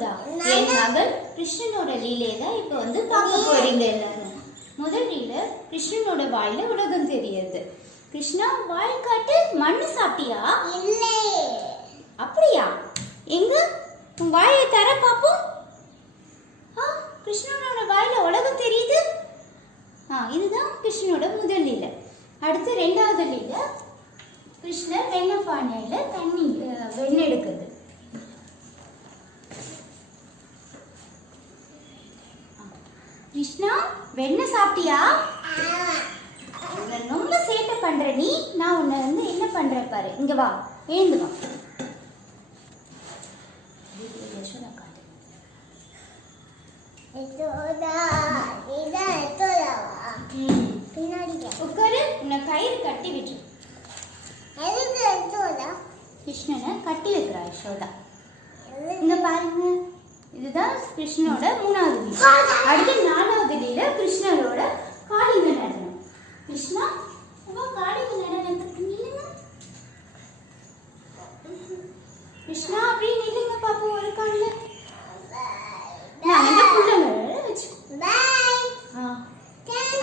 லீலையா என் மகன் கிருஷ்ணனோட லீலையை தான் இப்போ வந்து பார்க்க போறீங்க எல்லாரும். முதல் லீலை கிருஷ்ணனோட வாயில உலகம் தெரியுது. கிருஷ்ணா வாய் காட்டு மண்ணு சாப்பிட்டியா? இல்லை. அப்படியா? எங்க? உன் வாயை தர பாப்போம் ஆ கிருஷ்ணனோட வாயில உலகம் தெரியுது. ஆ இதுதான் கிருஷ்ணனோட முதல் லீலை. அடுத்து ரெண்டாவது லீலை. கிருஷ்ணர் வெண்ணெய் பானையில தண்ணி வெண்ணெய் எடுக்குது ஆ. கிருஷ்ணா வெண்ணெய் சாப்பிட்டியா? ரொம்ப சேட்டை பண்ற நீ நான் உன்னை வந்து என்ன பண்றேன் பாரு. இங்க வா எழுந்து வா. உட்காரு உன்னை கயிறு கட்டி விட்டு கிருஷ்ணனை கட்டி வைக்கிறா யசோதா. இதுதான் கிருஷ்ணனோட மூணாவது லீலை அடுத்து நாலாவது லீலை கிருஷ்ணரோட காளிங்க நடனம். கிருஷ்ணா காளிங்க நடனத்துக்கு நில்லுங்க. கிருஷ்ணா அப்படியே நில்லுங்க பாப்போம் ஒரு கால்ல.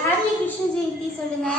ஹாப்பி கிருஷ்ண ஜெயந்தி சொல்லுங்க.